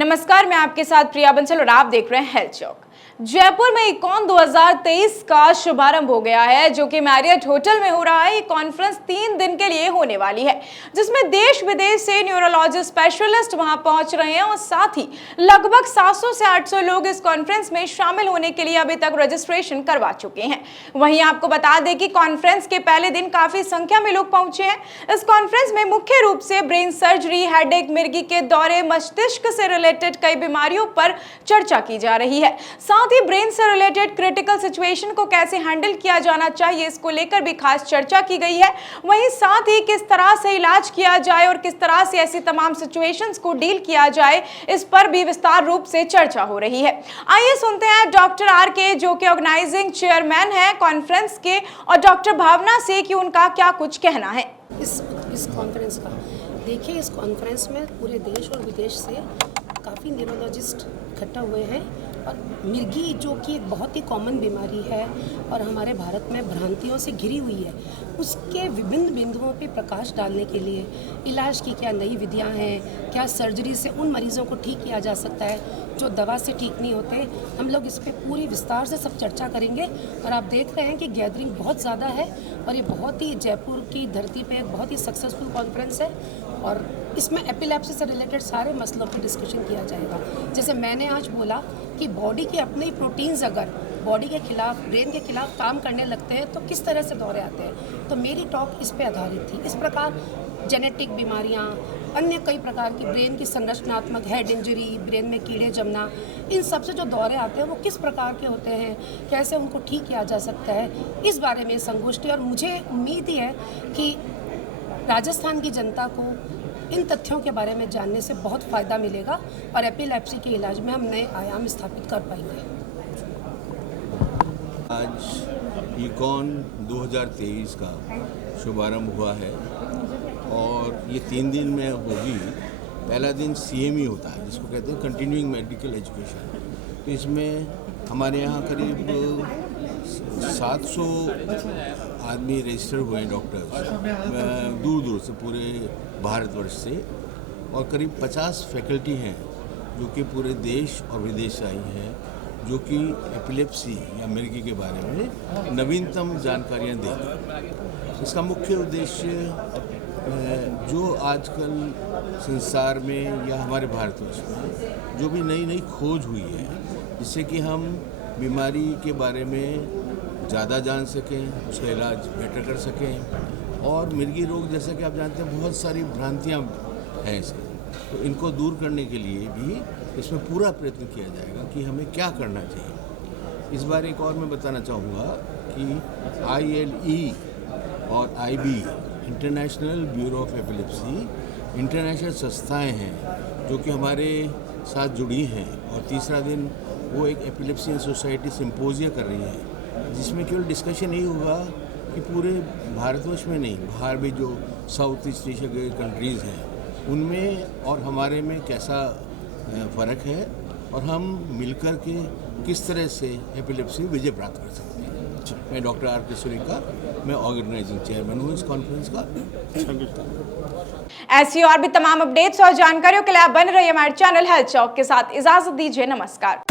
नमस्कार, मैं आपके साथ प्रिया बंसल और आप देख रहे हैं हेल्थ चौक। जयपुर में इकॉन 2023 का शुभारंभ हो गया है, जो कि मैरियट होटल में हो रहा है। ये कॉन्फ्रेंस 3 दिन के लिए होने वाली है, जिसमें देश विदेश से न्यूरोलॉजी स्पेशलिस्ट वहां पहुंच रहे हैं और साथ ही लगभग 700 से 800 लोग इस कॉन्फ्रेंस में शामिल होने के लिए अभी तक रजिस्ट्रेशन करवा चुके हैं। वहीं आपको बता दें कि कॉन्फ्रेंस के पहले दिन काफी संख्या में लोग पहुंचे हैं। इस कॉन्फ्रेंस में मुख्य रूप से ब्रेन सर्जरी, हेडेक, मिर्गी के दौरे, मस्तिष्क से रिलेटेड कई बीमारियों पर चर्चा की जा रही है। साथ ही ब्रेन से रिलेटेड क्रिटिकल सिचुएशन को कैसे हैंडल किया जाना चाहिए, इसको लेकर भी खास चर्चा की गई है। वहीं साथ ही किस तरह से इलाज किया जाए और किस तरह से ऐसी तमाम सिचुएशंस को डील किया जाए, इस पर भी विस्तार रूप से चर्चा हो रही है। आइए सुनते हैं डॉक्टर आर के, जो कि ऑर्गेनाइजिंग चेयरमैन है कॉन्फ्रेंस के, और डॉक्टर भावना से कि उनका क्या कुछ कहना है इस कॉन्फ्रेंस का। देखिए, इस कॉन्फ्रेंस में पूरे देश और विदेश से काफ़ी न्यूरोलॉजिस्ट इकट्ठा हुए हैं और मिर्गी, जो कि एक बहुत ही कॉमन बीमारी है और हमारे भारत में भ्रांतियों से घिरी हुई है, उसके विभिन्न बिंदुओं पे प्रकाश डालने के लिए इलाज की क्या नई विधियां हैं, क्या सर्जरी से उन मरीज़ों को ठीक किया जा सकता है जो दवा से ठीक नहीं होते। हम लोग इस पर पूरी विस्तार से सब चर्चा करेंगे और आप देख रहे हैं कि गैदरिंग बहुत ज़्यादा है और ये बहुत ही जयपुर की धरती पे एक बहुत ही सक्सेसफुल कॉन्फ्रेंस है और इसमें एपिलेप्सी से रिलेटेड सारे मसलों पर डिस्कशन किया जाएगा। जैसे मैंने आज बोला कि बॉडी के अपने ही प्रोटीन्स अगर बॉडी के खिलाफ, ब्रेन के खिलाफ काम करने लगते हैं तो किस तरह से दौरे आते हैं, तो मेरी टॉक इस पे आधारित थी। इस प्रकार जेनेटिक बीमारियां, अन्य कई प्रकार की ब्रेन की संरचनात्मक, हेड इंजरी, ब्रेन में कीड़े जमना, इन सब से जो दौरे आते हैं वो किस प्रकार के होते हैं, कैसे उनको ठीक किया जा सकता है, इस बारे में संगोष्ठी। और मुझे उम्मीद ही है कि राजस्थान की जनता को इन तथ्यों के बारे में जानने से बहुत फ़ायदा मिलेगा और एपिलेप्सी के इलाज में हम नए आयाम स्थापित कर पाएंगे। आज इकॉन 2023 का शुभारंभ हुआ है और ये 3 दिन में होगी। पहला दिन CME होता है, जिसको कहते हैं कंटिन्यूइंग मेडिकल एजुकेशन। तो इसमें हमारे यहाँ करीब 700 आदमी रजिस्टर हुए हैं, डॉक्टर्स दूर दूर से, पूरे भारतवर्ष से, और करीब 50 फैकल्टी हैं जो कि पूरे देश और विदेश से आई हैं, जो कि एपिलेप्सी या मिर्गी के बारे में नवीनतम जानकारियाँ देंगे। इसका मुख्य उद्देश्य जो आजकल संसार में या हमारे भारतवर्ष में जो भी नई नई खोज हुई है, जिससे कि हम बीमारी के बारे में ज़्यादा जान सकें, उसका इलाज बेटर कर सकें। और मिर्गी रोग, जैसा कि आप जानते हैं, बहुत सारी भ्रांतियाँ हैं इसके, तो इनको दूर करने के लिए भी इसमें पूरा प्रयत्न किया जाएगा कि हमें क्या करना चाहिए। इस बार एक और मैं बताना चाहूँगा कि ILE और IB, international bureau of epilepsy, international संस्थाएं हैं जो कि हमारे साथ जुड़ी हैं। और तीसरा दिन वो एक एपिलेप्सी सोसाइटी सिम्पोजिया कर रही है, जिसमें केवल डिस्कशन यही होगा कि पूरे भारतवर्ष में नहीं, बाहर भी जो साउथ ईस्ट एशिया के कंट्रीज़ हैं उनमें और हमारे में कैसा फ़र्क है और हम मिलकर के किस तरह से एपिलेप्सी विजय प्राप्त कर सकते हैं। मैं डॉक्टर आर के सुरेखा, मैं ऑर्गेनाइजिंग चेयरमैन हूँ इस कॉन्फ्रेंस का। ऐसी और भी तमाम अपडेट्स और जानकारियों के लिए आप बने रहिए हमारे चैनल हेल्थ चौक के साथ। इजाजत दीजिए, नमस्कार।